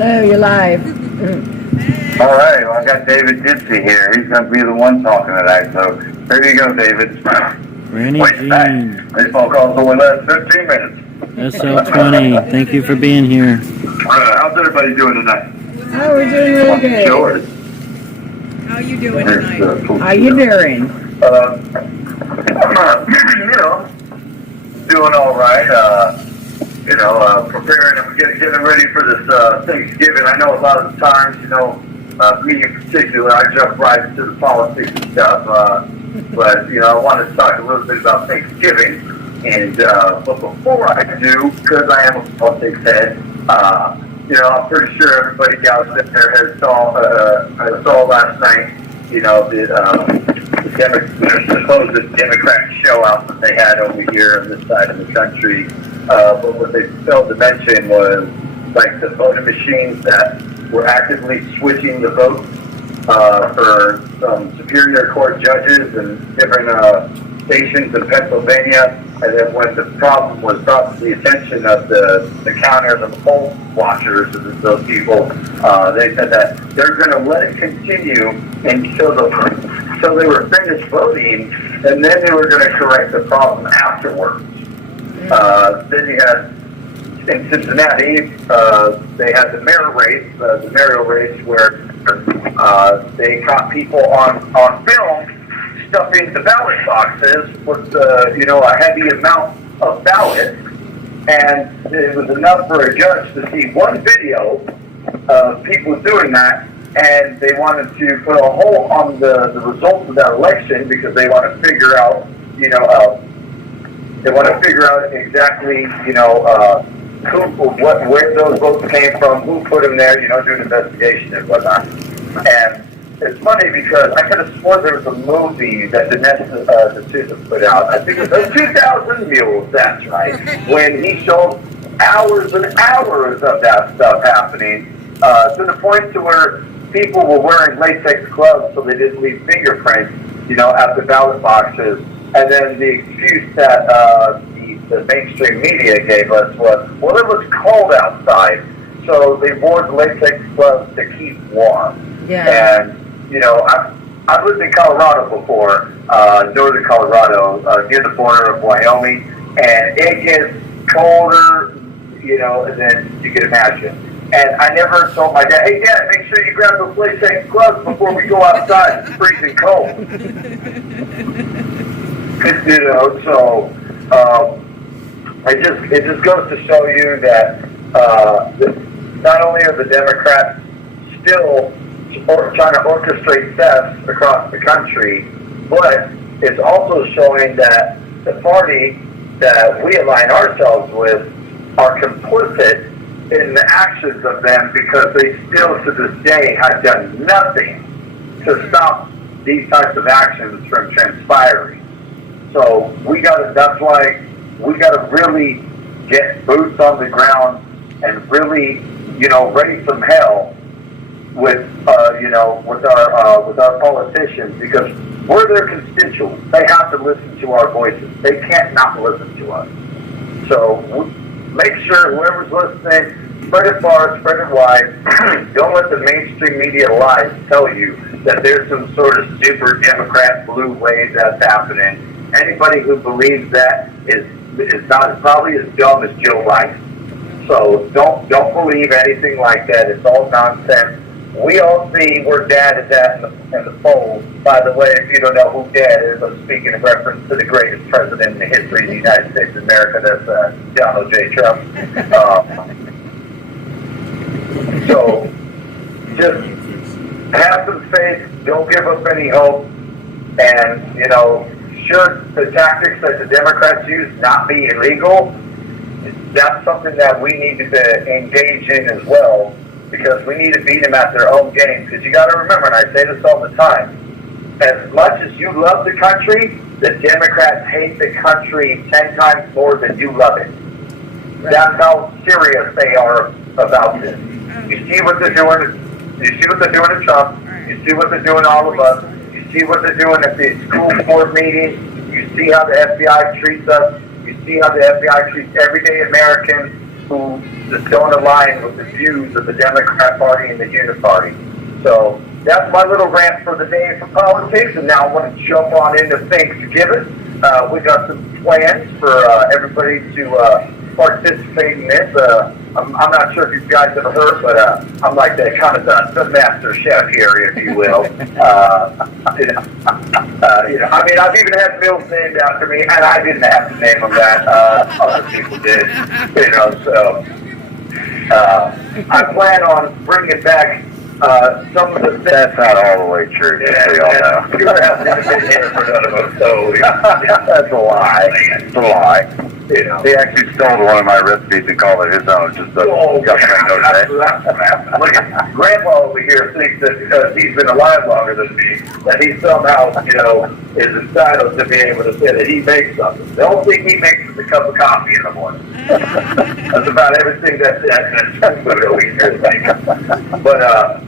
Hello, you're live. All right, well, I got David Dempsey here. He's going to be the one talking tonight. So here you go, David. Randy Jean. This phone call's only last 15 minutes. SL20, thank you for being here. How's everybody doing tonight? Oh, we're doing really good. Sure. How are you doing tonight? How you doing? Doing all right. Preparing and getting ready for this Thanksgiving. I know a lot of the times, me in particular, I jump right into the politics and stuff. But I wanted to talk a little bit about Thanksgiving. And but before I do, because I am a politics head, I'm pretty sure everybody out there has saw last night, the supposed Democrat show out that they had over here on this side of the country. But what they failed to mention was like the voting machines that were actively switching the votes for some Superior Court judges and different stations in Pennsylvania. And then when the problem was brought to the attention of the counters and the poll watchers, those people, they said that they're going to let it continue until they were finished voting, and then they were going to correct the problem afterwards. Then you had in Cincinnati, they had the mayoral race where they caught people on film stuffing the ballot boxes with a heavy amount of ballots, and it was enough for a judge to see one video of people doing that, and they wanted to put a hold on the results of that election because they want to figure out, exactly, where those votes came from, who put them there, do an investigation and whatnot. And it's funny because I could have sworn there was a movie that Dinesh D'Souza put out. I think it was 2000 Mules, that's right, when he showed hours and hours of that stuff happening, to the point to where people were wearing latex gloves so they didn't leave fingerprints, at the ballot boxes. And then the excuse that the mainstream media gave us was, well, it was cold outside, so they wore the latex gloves to keep warm. Yeah. And, I've lived in Colorado before, northern Colorado, near the border of Wyoming, and it gets colder, than you can imagine. And I never told my dad, hey, Dad, make sure you grab those latex gloves before we go outside. It's freezing cold. So it just goes to show you that not only are the Democrats still trying to orchestrate thefts across the country, but it's also showing that the party that we align ourselves with are complicit in the actions of them because they still to this day have done nothing to stop these types of actions from transpiring. So that's why we gotta really get boots on the ground and really, raise some hell with our politicians, because we're their constituents. They have to listen to our voices. They can't not listen to us. So make sure whoever's listening, spread it far, spread it wide. Don't let the mainstream media lies tell you that there's some sort of super Democrat blue wave that's happening. Anybody who believes that is probably as dumb as Joe Biden. So don't believe anything like that. It's all nonsense. We all see where Dad is at in the polls. By the way, if you don't know who Dad is, I'm speaking in reference to the greatest president in the history of the United States of America. That's Donald J. Trump. So just have some faith. Don't give up any hope. And, should the tactics that the Democrats use not be illegal, that's something that we need to engage in as well, because we need to beat them at their own game. Because you got to remember, and I say this all the time, as much as you love the country, the Democrats hate the country 10 times more than you love it. Right. That's how serious they are about this. You see what they're doing. You see what they're doing to Trump. You see what they're doing to all of us. You see what they're doing at the school board meetings. You see how the FBI treats us. You see how the FBI treats everyday Americans. who just don't align with the views of the Democrat Party and the Unit Party. So that's my little rant for the day for politics, and now I want to jump on into Thanksgiving. We got some plans for everybody to participate in this. I'm not sure if you guys ever heard, but I'm like the kind of the master chef here, if you will. I mean, I've even had meals named after me, and I didn't have to name them that. Other people did, so I plan on bringing back some of the things. That's not all the way true, just so y'all know. You're going to have to get here for none of us, so That's a lie. It's a lie. you know. He actually stole one of my recipes and called it his own, just the government knows that. Look at Grandpa over here thinks that because he's been alive longer than me, that he somehow, is entitled to be able to say that he makes something. The only thing he makes is a cup of coffee in the morning. That's about everything that food over here is making. But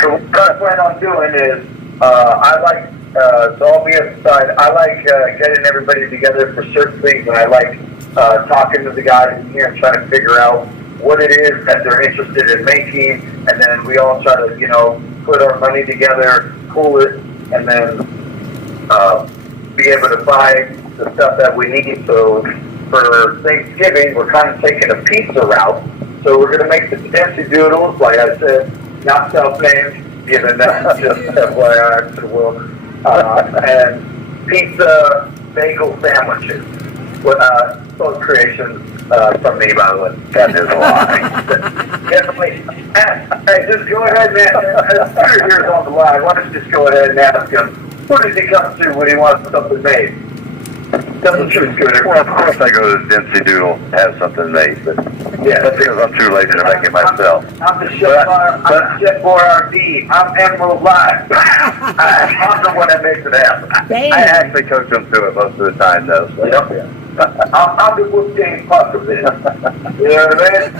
so what I plan on doing is, I like, so all me aside, I like getting everybody together for certain things, and I like talking to the guys in here and trying to figure out what it is that they're interested in making, and then we all try to, put our money together, pool it, and then be able to buy the stuff that we need. So for Thanksgiving, we're kind of taking a pizza route. So we're going to make the Dempsey doodles, like I said, not self-named, given that just FYI to the world, and pizza bagel sandwiches. Both creations from me, by the way. That is a lie. Definitely. Hey, just go ahead, man. Scooter here's on the line. Why don't you just go ahead and ask him, what does he come to when he wants something made? Tell the truth, Scooter. Well, of course I go to Dempsey Doodle to have something made, but Yeah. that's because I'm too lazy to make it myself. I'm the chef RD. I'm Emerald Live. I'm the one that makes it happen. Damn. I actually coach them through it most of the time, though. So. Yep. I'm the Wolfgang Puck of this. You know what I mean?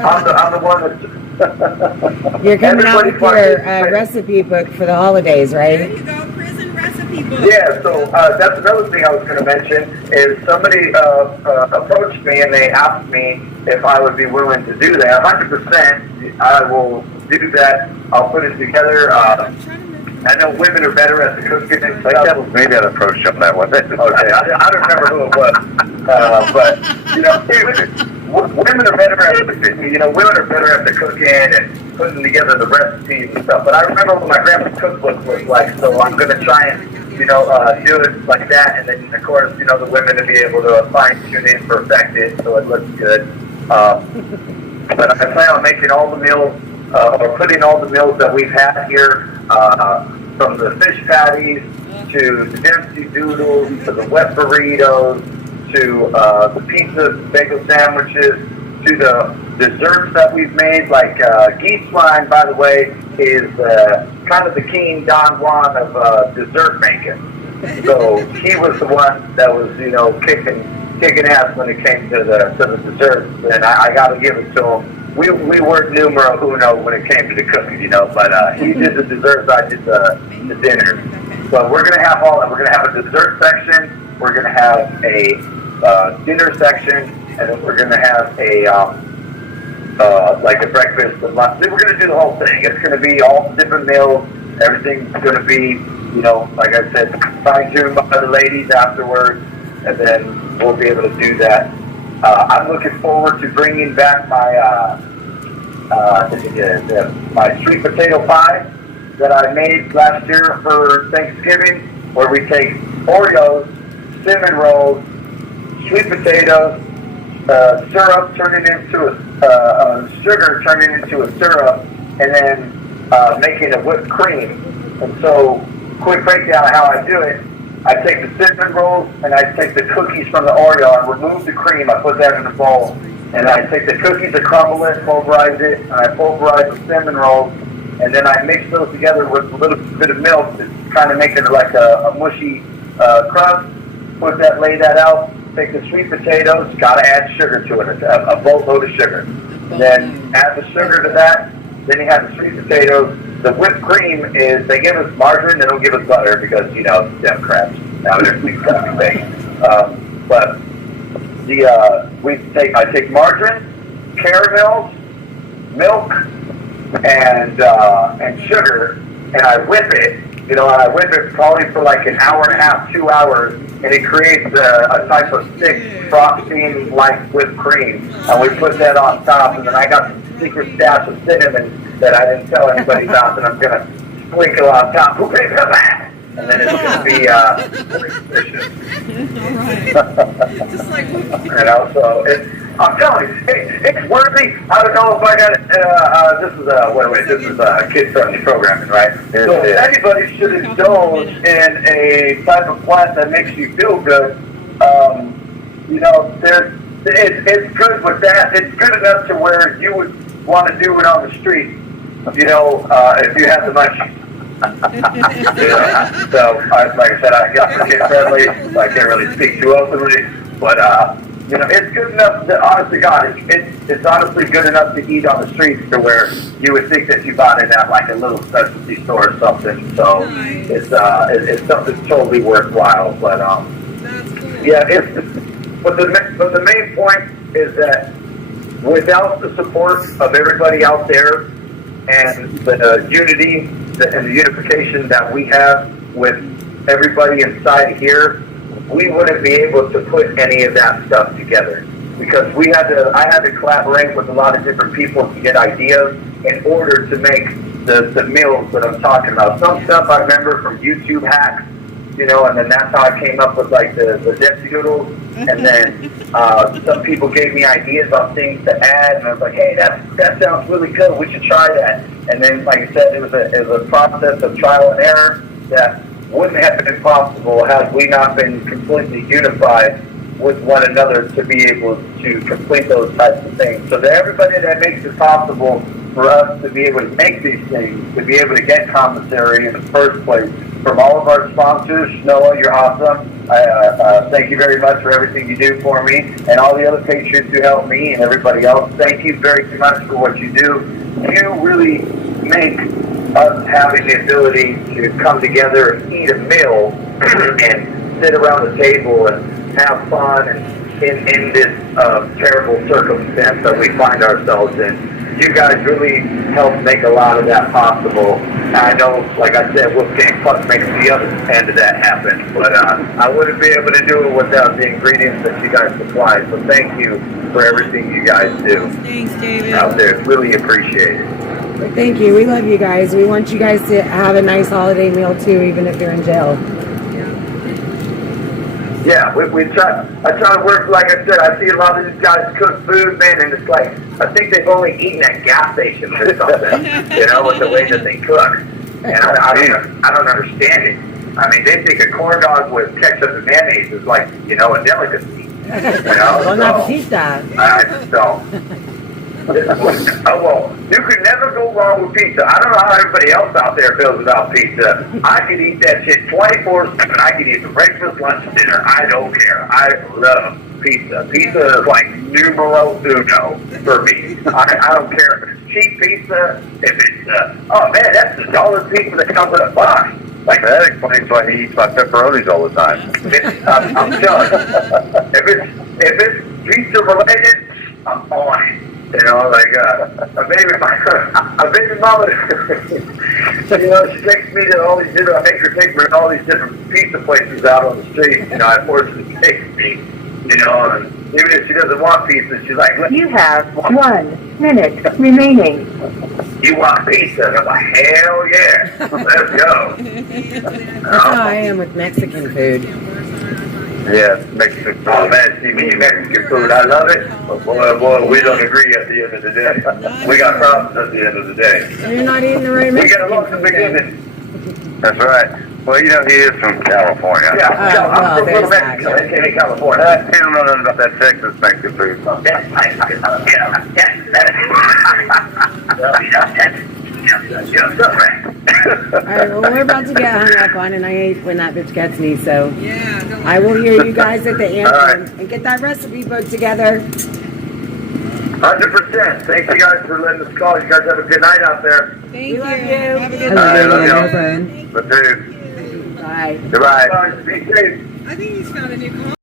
I'm the one that's... You're coming out with your Everybody recipe book for the holidays, There right? you go, prison recipe book. Yeah, so that's another thing I was going to mention is somebody approached me and they asked me if I would be willing to do that. 100%, I will do that. I'll put it together. I know women are better at the cooking and I think stuff. that was maybe I'd approach you on that one. Okay, I don't remember who it was, but women are better at women are better at the cooking and putting together the recipes and stuff. But I remember what my grandma's cookbook was like, so I'm gonna try and do it like that, and then of course the women to be able to fine tune it, perfect it, so it looks good. But I plan on making all the meals, or putting all the meals that we've had here. From the fish patties to the Dempsey doodles to the wet burritos to the pizza bagel sandwiches to the desserts that we've made, like Geese Line, by the way, is kind of the King Don Juan of dessert making. So he was the one that was kicking ass when it came to the desserts, and I got to give it to him. We weren't numero uno when it came to the cooking, but he did the desserts, I did the dinners. So we're gonna have we're gonna have a dessert section, we're gonna have a dinner section, and then we're gonna have a like a breakfast and lunch. We're gonna do the whole thing. It's gonna be all different meals. Everything's gonna be, like I said, fine-tuned by the ladies afterwards, and then we'll be able to do that. I'm looking forward to bringing back my my sweet potato pie that I made last year for Thanksgiving, where we take Oreos, cinnamon rolls, sweet potatoes, syrup, turn it into sugar, turn it into a syrup, and then making a whipped cream. And so, quick breakdown of how I do it. I take the cinnamon rolls and I take the cookies from the Oreo. I remove the cream. I put that in a bowl. And I take the cookies, I crumble it, pulverize it, and I pulverize the cinnamon rolls. And then I mix those together with a little bit of milk to kind of make it like a mushy crust. Lay that out. Take the sweet potatoes. Got to add sugar to it, a boatload of sugar. Then add the sugar to that. Then you have the sweet potatoes. The whipped cream is, they give us margarine, they don't give us butter because, Democrats. Now everything's got to be baked. But I take margarine, caramels, milk, and sugar, and I whip it. You know, and I whip it probably for like an hour and a half, 2 hours, and it creates a type of thick frosting like whipped cream. And we put that on top, and then I got some secret stash of cinnamon that I didn't tell anybody about, and I'm gonna sprinkle on top. Who paid for that? And then it's gonna be delicious. Just like You know, so I'm telling you, it's worthy. I don't know if I got this is kid-friendly programming, right? So if anybody should indulge in a type of plant that makes you feel good, you know, it's good with that. It's good enough to where you would want to do it on the street, you know, if you have the money. Yeah. So, like I said, I guess for kid-friendly, so I can't really speak too openly, but, you know, it's good enough to, honest to God, it's honestly good enough to eat on the streets to where you would think that you bought it at like a little specialty store or something. So it's something totally worthwhile. But that's cool. yeah, but the main point is that without the support of everybody out there and the unity and the unification that we have with everybody inside here, we wouldn't be able to put any of that stuff together because I had to collaborate with a lot of different people to get ideas in order to make the meals that I'm talking about. Some stuff I remember from YouTube hacks, you know, and then that's how I came up with like the Dempsey noodles. And then some people gave me ideas on things to add, and I was like, hey, that sounds really good. We should try that. And then, like I said, it was a process of trial and error that wouldn't have been possible had we not been completely unified with one another to be able to complete those types of things. So to everybody that makes it possible for us to be able to make these things, to be able to get commissary in the first place, from all of our sponsors, Noah, you're awesome. Thank you very much for everything you do for me, and all the other patriots who help me and everybody else. Thank you very much for what you do. You really make us having the ability to come together and eat a meal and sit around the table and have fun and in this terrible circumstance that we find ourselves in. You guys really help make a lot of that possible. I know, like I said, Wolfgang Puck makes the other end of that happen, but I wouldn't be able to do it without the ingredients that you guys supply. So thank you for everything you guys do Thanks, David. out there. Really appreciate it. But thank you. We love you guys. We want you guys to have a nice holiday meal too, even if you're in jail. Yeah, we try. I try to work, like I said, I see a lot of these guys cook food, man, and it's like, I think they've only eaten at gas stations or something, you know, with the way that they cook. And I don't understand it. I mean, they think a corn dog with ketchup and mayonnaise is like, you know, a delicacy. You know, Bon appetit. I just don't. Oh, well, you could never go wrong with pizza. I don't know how everybody else out there feels about pizza. I could eat that shit 24/7. I could eat for breakfast, lunch, dinner. I don't care. I love pizza. Pizza is like numero uno for me. I don't care if it's cheap pizza, if it's, oh man, that's the dollar pizza that comes in a box. Like that explains why he eats my pepperonis all the time. I'm telling you, if it's pizza related, I'm on it. You know, like a baby mama, you know, she takes me to all these different, I make her take me to all these different pizza places out on the street. You know, I force her to take me, you know, and even if she doesn't want pizza, she's like, You have 1 minute remaining. you want pizza? And I'm like, hell yeah, let's go. That's how I am with Mexican food. Yeah, Mexican. Oh man, see me, Mexican food, I love it. But boy, we don't agree at the end of the day. We got problems at the end of the day. You're not eating the right We got a Mexican lot to food. begin. That's right. Well, you know, he is from California. Yeah, well, I'm from there's Mexico. that. I came in California. He don't know nothing about that Texas Mexican food. Alright, well, we're about to get hung up on, and I hate when that bitch gets me, so Yeah, don't I will hear you guys at the anthem Alright. and get that recipe book together. 100%. Thank you guys for letting us call. You guys have a good night out there. Thank We you. love you. Have a good I night. love love you, y'all. my friend. But dude, Bye. goodbye. Be safe. I think he's found a new car.